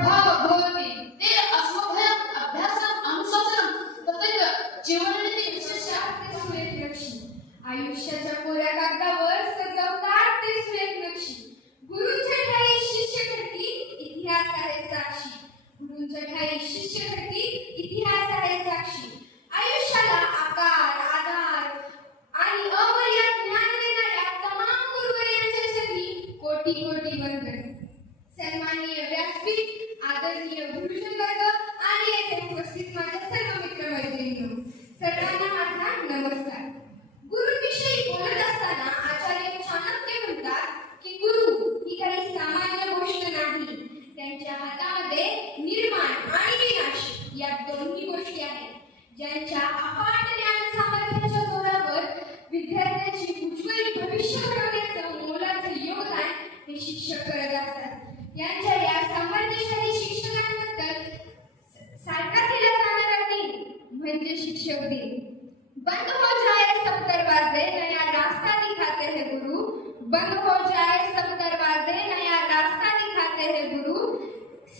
God.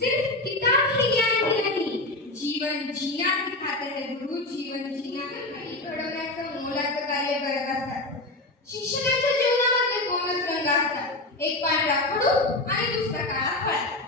सिर्फ किताब ही ज्ञान ही नाही जीवन जीना सिखाते है गुरु जीवन जीना घडवण्याचं मोलाचं कार्य करत असतात. शिक्षकांच्या जीवनामध्ये दोनच रंग असतात. एक पांढरा खडू आणि दुसरा काळा फळा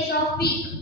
days of week.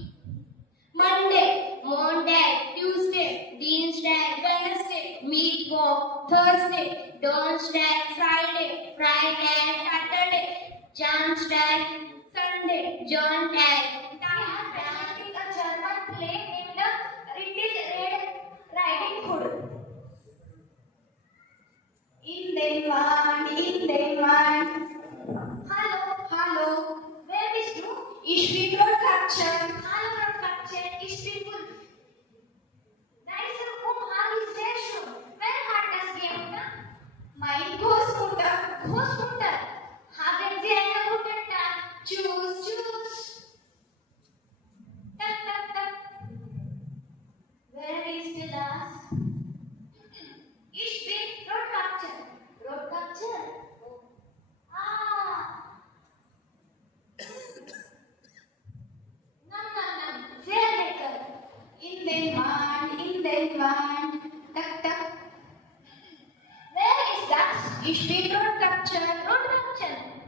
They not rupture, don't.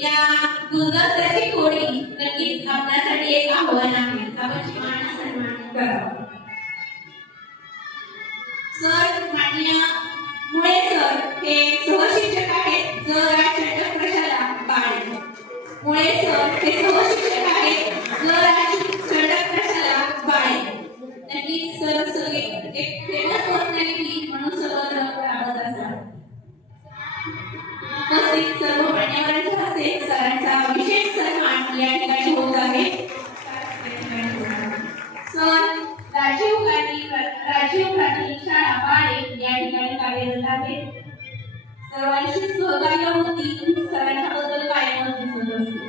या गुरुदसऱ्याची कोडी नक्कीच आपल्यासाठी एक आव्हान आहे. आपण शिवाना सन्मान सर मान्य मुळे सर हे सहशिक्षक आहेत जर चंद्रप्रशाला बाळे. मुळे सर हे सहशिक्षक आहेत जर आपण राजीव गांधी राजीव गांधी शाळा बाळे या ठिकाणी कार्यरत आहे. सर्वांशी सहकार्य होती सरांच्या बद्दल कायमच दिसत असते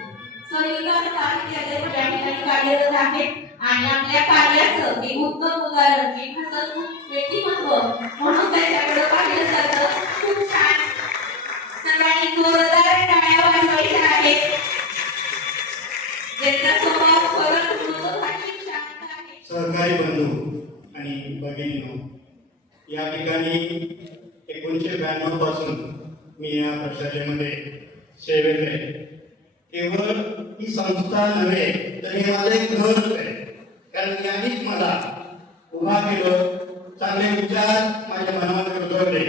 सर विकास साहित्याचे या ठिकाणी कार्यरत आहे. आणि आपल्या कार्याचं एक उत्तम उदाहरण एक हसत व्यक्तिमत्व म्हणून त्याच्याकडे पाहिलं जातं. खूप छान. सगळ्यांनी जोरदार टाळ्या वाजवायच्या आहेत. ज्यांचा स्वभाव फरक सहकारी बंधू आणि भगिनीनो या ठिकाणी एकोणीसशे ब्याण्णवपासून मी या प्रशालेमध्ये सेवेत आहे. केवळ ही संस्था नव्हे तर हे माझं एक घर आहे. कारण यांनीच मला उभा केलं चांगले विचार माझ्या मनामध्ये रुजवले.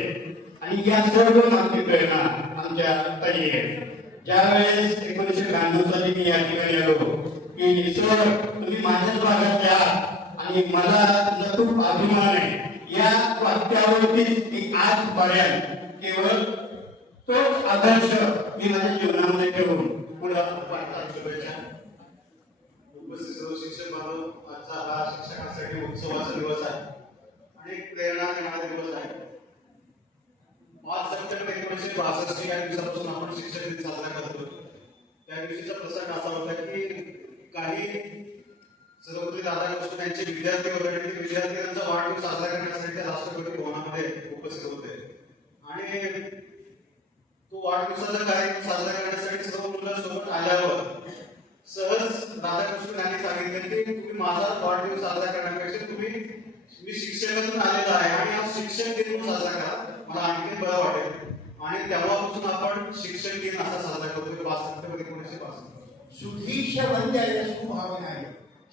आणि या सर्व मागची प्रेरणा आमच्या ताई आहे ज्यावेळेस एकोणीसशे ब्याण्णव साली मी या ठिकाणी आलो की सर तुम्ही माझ्याच भागात या आणि मला तुझा खूप अभिमान आहे. या वाक्यावरतीच मी आजपर्यंत केवळ तोच आदर्श मी माझ्या जीवनामध्ये ठेवून पुढे वाटचाल शुभेच्छा उपस्थित सर्व शिक्षक बांधव आजचा हा शिक्षकांसाठी उत्सवाचा दिवस आहे आणि एक प्रेरणा देणारा दिवस आहे पाच सप्टेंबर एकोणीसशे बासष्ट या दिवसापासून आपण शिक्षक दिन साजरा करतो त्या दिवशीचा प्रसंग असा होता की काही सर्वपती राधाकृष्ण यांचे विद्यार्थी वगैरे ते विद्यार्थ्यांचा वाढदिवस साजरा करण्यासाठी ते राष्ट्रपती भवनामध्ये उपस्थित होते आणि तो वाढदिवसाचा कार्यक्रम साजरा करण्यासाठी सर्व मुलं सोबत आल्यावर सहज राधाकृष्ण यांनी सांगितले की तुम्ही माझा वाढदिवस साजरा करण्यापेक्षा तुम्ही मी शिक्षकातून आलेला आहे आणि हा शिक्षक दिन म्हणून साजरा करा. मला आणखी बरं वाटेल. आणि तेव्हापासून आपण शिक्षक दिन असा साजरा करतो पाच सप्टेंबर एकोणीसशे बासष्ट सुधीश वंद्याय सुभावनाय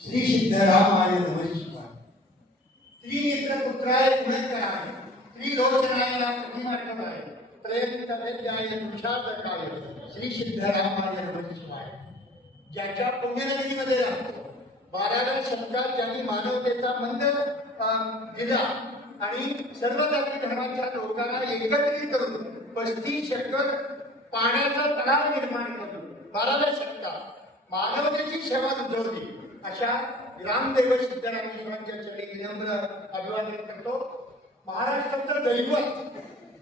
श्री सिद्धरामाय नमस्कार त्रिनेत्र पुत्राय गुणकराय त्रिलोचनाय प्रतिमाटकाय. प्रयत्न विद्याय तुषादकाय श्री सिद्धरामाय नमस्कार ज्याच्या पुण्यनगरीमध्ये राहतो बाराव्या शतकात ज्यांनी मानवतेचा मंद दिला आणि सर्व जाती धर्माच्या लोकांना एकत्रित करून पस्ती एकर पाण्याचा तलाव निर्माण करून बाराव्या शतकात मानवतेची सेवा रुजवली. अशा रामदेव सिद्धरामेश्वरांच्या चरणी विनम्र अभिवादन करतो. महाराष्ट्राचं दैवत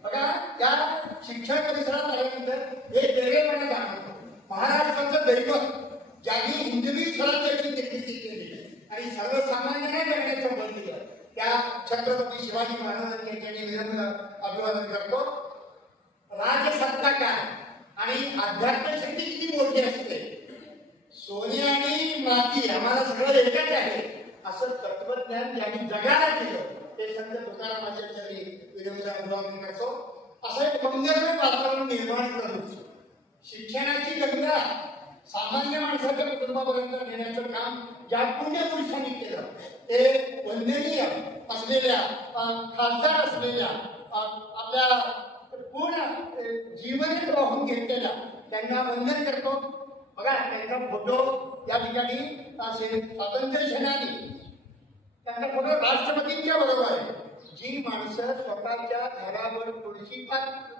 बघा या शिक्षण परिसरात आल्यानंतर हे वेगळेपणा जाणवतो महाराष्ट्राचं दैवत ज्यांनी हिंदवी स्वराज्याची निर्मिती केली. आणि सर्वसामान्यांना करण्याचं बळ दिलं. त्या छत्रपती शिवाजी महाराजांच्या चरणी विनम्र अभिवादन करतो. राजसत्ता काय? आणि अध्यात्म शक्ती किती मोठी असते? सोने आणि माती आम्हाला सगळं एकच आहे. असं तत्वज्ञान त्यांनी जगाला दिलं ते संत तुकारामाच्या चरणी विनम्र अभिवादन करतो असं एक मंगलमय वातावरण निर्माण करू शिक्षणाची गंगा सामान्य माणसाच्या कुटुंबापर्यंत नेण्याचं काम ज्या पुण्य पुरुषांनी केलं ते वंदनीय असलेल्या खासदार असलेल्या आपल्या पूर्ण जीवनात जीवन वाहून घेतलेल्या त्यांना वंदन करतो. बघा त्यांचा फोटो या ठिकाणी असे स्वातंत्र्य सेनानी त्यांना फोटो राष्ट्रपतींच्या बरोबर आहे. जी माणसं स्वतःच्या घरावर तुळशी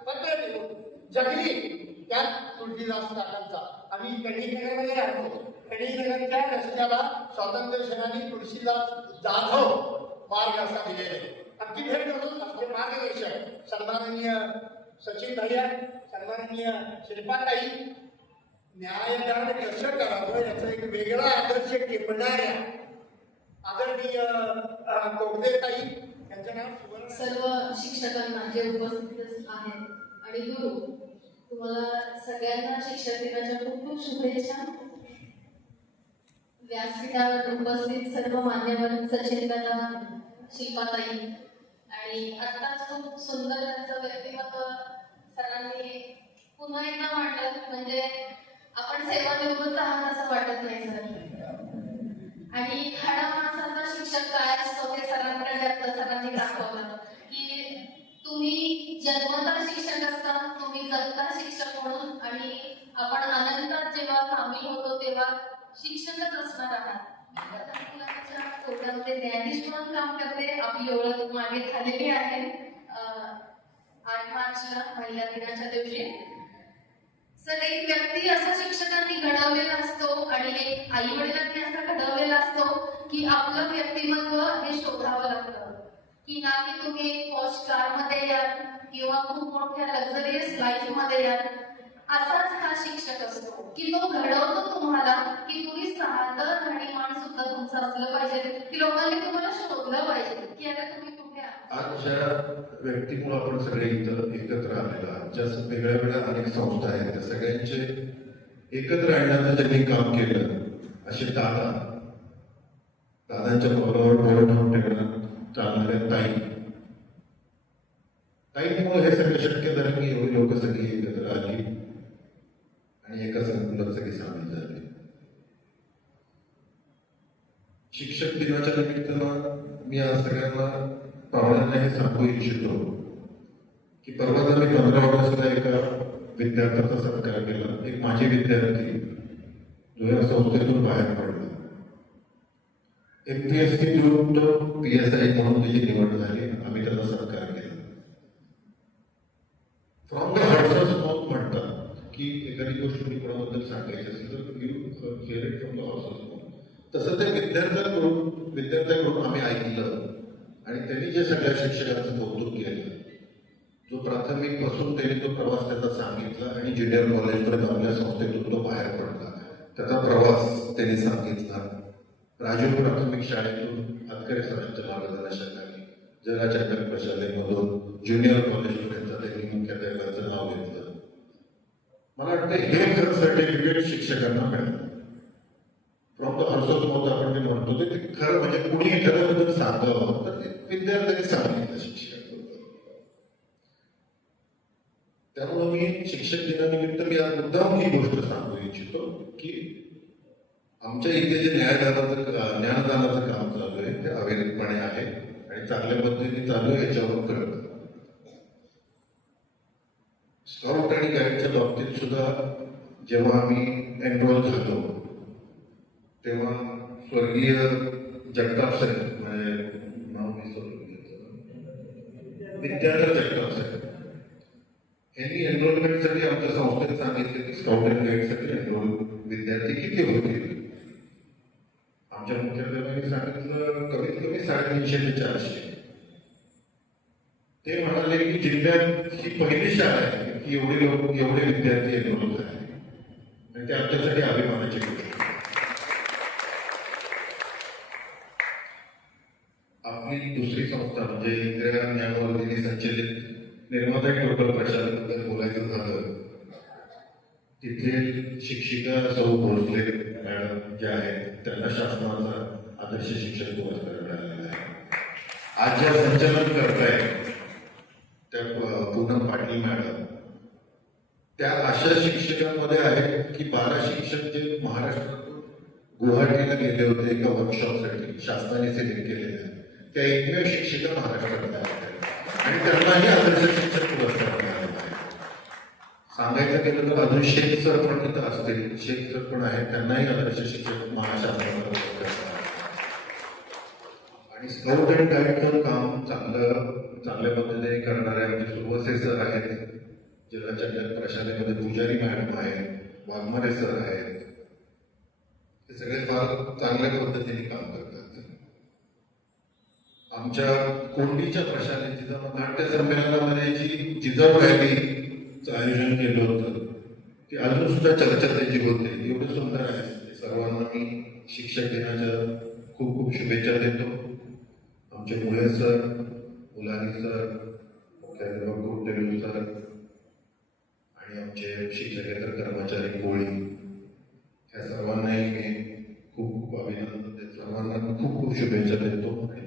पत्र देऊन जगली त्यात तुळशीदास काकांचा. आम्ही कणीनगरमध्ये राहतो. कणीनगरच्या रस्त्याला स्वातंत्र्य सेनानी तुळशीदास जाधव मार्ग असा दिलेला आमची भेट करून आपले मार्गदर्शक सन्माननीय सचिन भैया सन्माननीय शिल्पाताई न्यायदान कसं करावं याचा एक वेगळा आदर्श टिपणाऱ्या आदरणीय अं, यांचं नाव सुवर्ण. सर्व शिक्षकांना जे उपस्थित आहेत. आणि गुरु तुम्हाला सगळ्यांना शिक्षक दिनाच्या खूप खूप शुभेच्छा. व्यासपीठावर उपस्थित सर्व मान्यवर सचिन शिल्पाताई. आणि आत्ताच खूप सुंदर त्यांचं व्यक्तिमत्व सरांनी पुन्हा एकदा मांडलं. म्हणजे आपण सेवा निवृत्त आहात असं वाटत नाही सर. आणि खडा माणसाचा शिक्षक काय असतो हे सरांकडे जास्त सरांनी दाखवलं. की तुम्ही जन्मता शिक्षक असता तुम्ही जगता शिक्षक म्हणून आणि आपण आनंदात जेव्हा सामील होतो तेव्हा शिक्षकच असणार आहात. आता कोर्टामध्ये न्यायाधीश म्हणून काम करते आपली ओळख मागे झालेली आहे. आठ मार्चला महिला दिनाच्या दिवशी तर एक व्यक्ती असा शिक्षकांनी घडवलेला असतो आणि एक आई वडिलांनी असा घडवलेला असतो की आपलं व्यक्तिमत्व हे शोधावं लागतं. की ना की तुम्ही पॉश कारमध्ये याल किंवा खूप मोठ्या लक्झरियस लाईफमध्ये याल. असाच हा शिक्षक असतो की तो घडवतो तुम्हाला की तुम्ही साधं राहणीमान सुद्धा तुमचं असलं पाहिजे की लोकांनी तुम्हाला शोधलं पाहिजे की आता तुम्ही कुठे आहात? व्यक्तीमुळे आपण सगळे इथं एकत्र आलेलो आहोत ज्या वेगळ्या वेगळ्या अनेक संस्था आहेत त्या सगळ्यांचे एकत्र आणण्याचं त्यांनी काम केलं असे दादा दादांच्या बरोबर ठेवून ठेवण्यात चालणाऱ्या ताई. ताईमुळे हे सगळं शक्य झालं की एवढी लोक सगळी एकत्र आली. आणि एका संकुलात सगळी सामील झाले शिक्षक दिनाच्या निमित्तानं मी आज सगळ्यांना पाहुण्यांना हे सांगू इच्छितो की परवाच आम्ही पंधरा ऑगस्टला एका विद्यार्थ्याचा सत्कार केला. एक माझी विद्यार्थी जो या संस्थेतून बाहेर पडला. M P S C P S I म्हणून त्याची निवड झाली आम्ही त्याचा सत्कार केला फ्रॉम द हार्ट्स ऑफ म्हणतात की एखादी गोष्ट मी कोणाबद्दल सांगायची असेल तर you hear it from the तसं त्या विद्यार्थ्यांकडून विद्यार्थ्यांकडून आम्ही ऐकलं आणि त्यांनी जे सगळ्या शिक्षकांचं कौतुक केलं जो प्राथमिकपासून त्यांनी तो प्रवास त्याचा सांगितला आणि ज्युनियर कॉलेजपर्यंत आपल्या संस्थेतून तो बाहेर पडला त्याचा प्रवास त्यांनी सांगितला. राजीव प्राथमिक शाळेतून हातकरे सरांच्या मार्गदर्शनाखाली जगाच्या प्रशालेमधून ज्युनियर कॉलेजपर्यंत त्यांनी मुख्याध्यापक मला वाटतं हे खरं सर्टिफिकेट शिक्षकांना मिळालं फ्रॉम द हर्सोस आपण जे म्हणतो ते खरं म्हणजे कुणी एखाद्याबद्दल सांगावं तर ते विद्यार्थ्यांनी सांगितलं शिक्षक त्यामुळं मी शिक्षक दिनानिमित्त मी आज मुद्दाम ही गोष्ट सांगू इच्छितो की आमच्या इथे जे न्यायदानाचं ज्ञानदानाचं काम चालू आहे ते अविरतपणे आहे आणि चांगल्या पद्धतीने चालू आहे याच्यावर स्काउट आणि गाईडच्या बाबतीत सुद्धा जेव्हा आम्ही एनरोल झालो तेव्हा स्वर्गीय जगताप साहेब म्हणजे नाव मी विद्याधर जगताप साहेब यांनी एनरोलमेंटसाठी आमच्या संस्थेत सांगितले की स्काउट अँड गाईडसाठी एनरोल विद्यार्थी किती होतील? आमच्या मुख्याध्यापकांनी सांगितलं कमीत कमी साडेतीनशे ते चारशे. ते म्हणाले की जिल्ह्यात ही पहिली शाळा आहे. की एवढे लोक एवढे विद्यार्थी एनरोल झाले आणि ते आमच्यासाठी अभिमानाची गोष्ट आपली दुसरी संस्था म्हणजे इंदिरा ज्ञानवर्धिनी संचलित निर्माता टोटल प्रशासनाबद्दल बोलायचं झालं. तिथे शिक्षिका सौ भोसले मॅडम ज्या आहेत त्यांना शासनाचा आदर्श शिक्षक पुरस्कार मिळालेला आहे. आज ज्या संचलन करतायत त्या पूनम पाटील मॅडम त्या अशा शिक्षकांमध्ये आहेत की बारा शिक्षक जे महाराष्ट्रातून गुवाहाटीला गेले होते एका वर्कशॉपसाठी शासनाने सिलेक्ट केलेले आहेत. त्या एकमेव शिक्षिका महाराष्ट्रात आहेत. आणि त्यांनाही आदर्श शिक्षक पुरस्कार मिळालेला आहे. सांगायचं गेलं तर अजून शेख सर पण तिथं असतील. शेख सर पण आहेत त्यांनाही आदर्श शिक्षक महाशासनाचा पुरस्कार आणि स्काउट अँड गाईडचं काम चांगलं चांगल्या पद्धतीने करणारे आमचे सुरवसे सर आहेत. जिल्ह्याच्या जन प्रशालेमध्ये पुजारी मॅडम आहेत वाघमारे सर आहेत. हे सगळे फार चांगल्या पद्धतीने काम करतात. आमच्या कोंडीच्या प्रशालेत जिजाऊ नाट्य संमेलनामध्ये जी जिजाऊ रॅलीचं आयोजन केलं होतं. ती अजून सुद्धा चर्चा त्याची होते. एवढं सुंदर आहे. सर्वांना मी शिक्षक दिनाच्या खूप खूप शुभेच्छा देतो. आमचे मुळे सर मुलानी सर मुख्याध्यापक गुरुदेव सर आणि आमचे शिक्षकेतर कर्मचारी कोळी. ह्या सर्वांनाही मी खूप खूप अभिनंदन देतो. सर्वांना खूप खूप शुभेच्छा देतो. आणि